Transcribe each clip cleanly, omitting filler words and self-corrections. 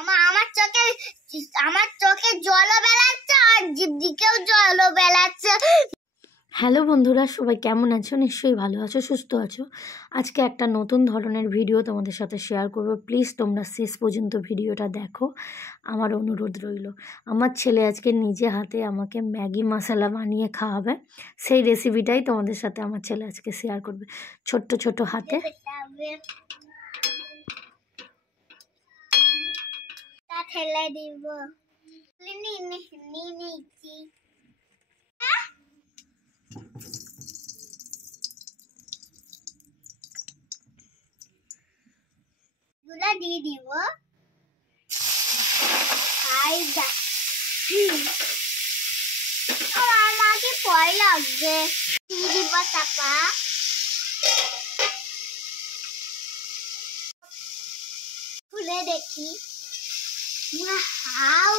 আমার চোখে জলও বেলাচ্ছে আর জিভ দিকেও জলও বেলাচ্ছে। হ্যালো বন্ধুরা, সবাই কেমন আছো? নিশ্চয়ই ভালো আছো, সুস্থ আছো। আজকে একটা নতুন ধরনের ভিডিও তোমাদের সাথে শেয়ার করব। প্লিজ তোমরা শেষ পর্যন্ত ভিডিওটা দেখো, আমার অনুরোধ রইল। আমার ছেলে আজকে নিজে হাতে আমাকে ম্যাগি মশলা বানিয়ে খাওয়াবে, সেই রেসিপিটাই তোমাদের সাথে আমার ছেলে আজকে শেয়ার করবে। ছোট্ট ছোট হাতে ঠেলে দিব। গুলা দিয়ে দিব। আমাকে ভয় লাগবে। দিয়ে দিব চাপা। খুলে দেখি। ওয়াও,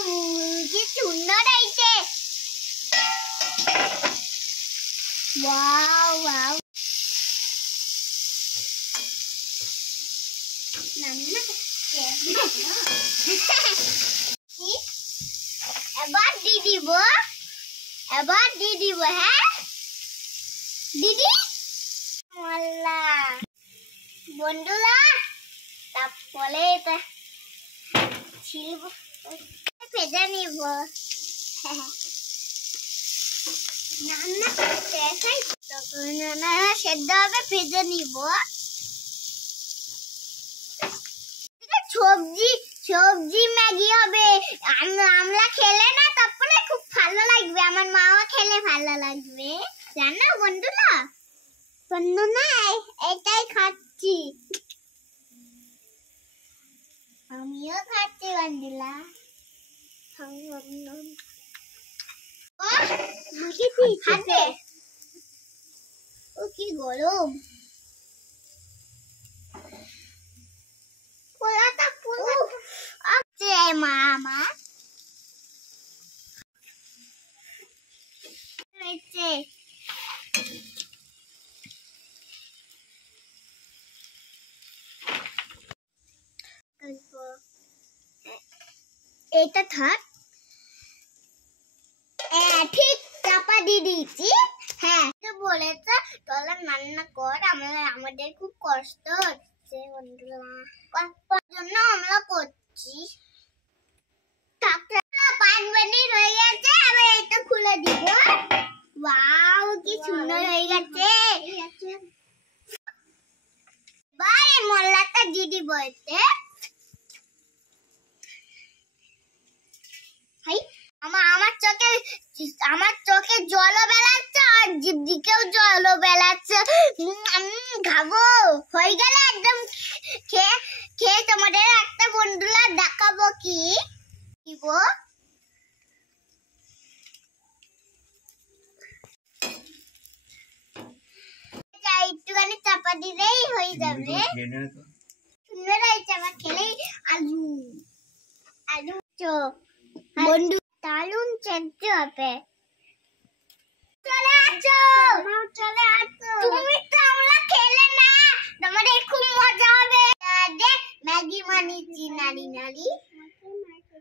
কি সুন্দর হয়েছে। Wow wow. এবার দিয়ে দিব, হ্যাঁ দিদি। মোল্লা বন্ধুরা, তারপরে এটা ছিলব, ভেজে নিব। রান্না সেদ্ধ হবে, ভেজে নিব। সবজি ম্যাগি হবে। আমরা খেলে না, তারপরে খুব ভালো লাগবে। আমার মাও খেলে ভালো লাগবে, জানো বন্ধুরা। এটাই খাচ্ছি, আমিও খাচ্ছি বন্ধুরা। ও কি গরম। মামা এটা থাক। ঠিক চাপা দিয়ে দিয়েছি। হ্যাঁ, বলেছে তাহলে রান্না কর। আমাদের খুব কষ্ট হচ্ছে বন্ধুরা, জন্য আমরা করছি। 5 মিনিট হয়ে গেছে, আমি এটা খুলে দিব। ওয়াও, কি সুন্দর হয়ে গেছে। এবার এই মশলাটা দিয়ে দিব এতে। আমার চোখে জলও বেলাচ্ছে আর জিভ দিকেও জলও বেলাচ্ছে। খাবো হয়ে গেলে একদম খেয়ে তোমাদের একটা বন্ধুরা দেখাবো কি দিব। একটুখানি চাপা দিলেই হয়ে যাবে। সুন্দর হয়েছে। আমার খেলেই আলু বন্ধু দারুন চেঞ্জে হবে। চলে আসো, তুমি তো আমরা খেলে না, তোমাদের খুব মজা হবে। ম্যাগি বানিয়েছি নাড়ি নাড়ি।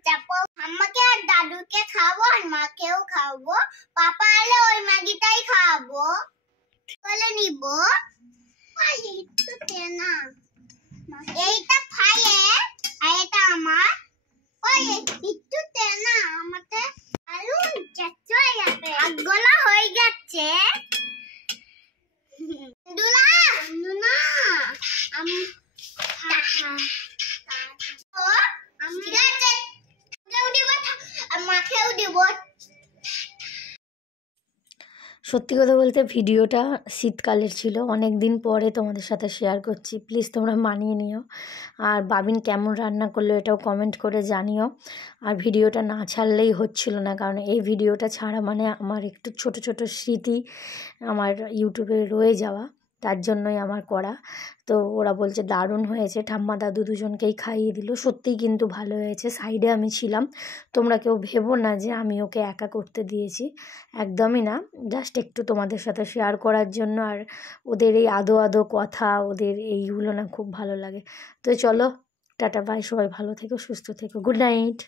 চাপো, আমাকে আর দাদুকে খাবো আর মাকেও খাবো। পাপা এলে ওই ম্যাগিটাই খাবো। বলে নিব। এইটা খাইয়ে আর এটা আমার। একটু তেনা আমাকে আলু চেঁচো যাবে। আগলা হয়ে গেছে দুলা নুনা। আমি মাখেও দিব। সত্যি কথা বলতে ভিডিওটা শীতকালের ছিল, অনেক দিন পরে তোমাদের সাথে শেয়ার করছি। প্লিজ তোমরা মানিয়ে নিও। আর বাবিন কেমন রান্না করলো এটাও কমেন্ট করে জানিও। আর ভিডিওটা না ছাড়লেই হচ্ছিল না, কারণ এই ভিডিওটা ছাড়া মানে আমার একটু ছোট ছোট স্মৃতি আমার ইউটিউবে রয়ে যাওয়া, তার জন্যই আমার করা। তো ওরা বলছে দারুণ হয়েছে, ঠাম্মা দাদু দুজনকেই খাইয়ে দিল। সত্যিই কিন্তু ভালো হয়েছে। সাইডে আমি ছিলাম, তোমরা কেউ ভেবো না যে আমি ওকে একা করতে দিয়েছি, একদমই না। জাস্ট একটু তোমাদের সাথে শেয়ার করার জন্য। আর ওদের এই আদো আদো কথা, ওদের এইগুলো না খুব ভালো লাগে। তো চলো টাটা বাই, সবাই ভালো থেকো, সুস্থ থেকো, গুড নাইট।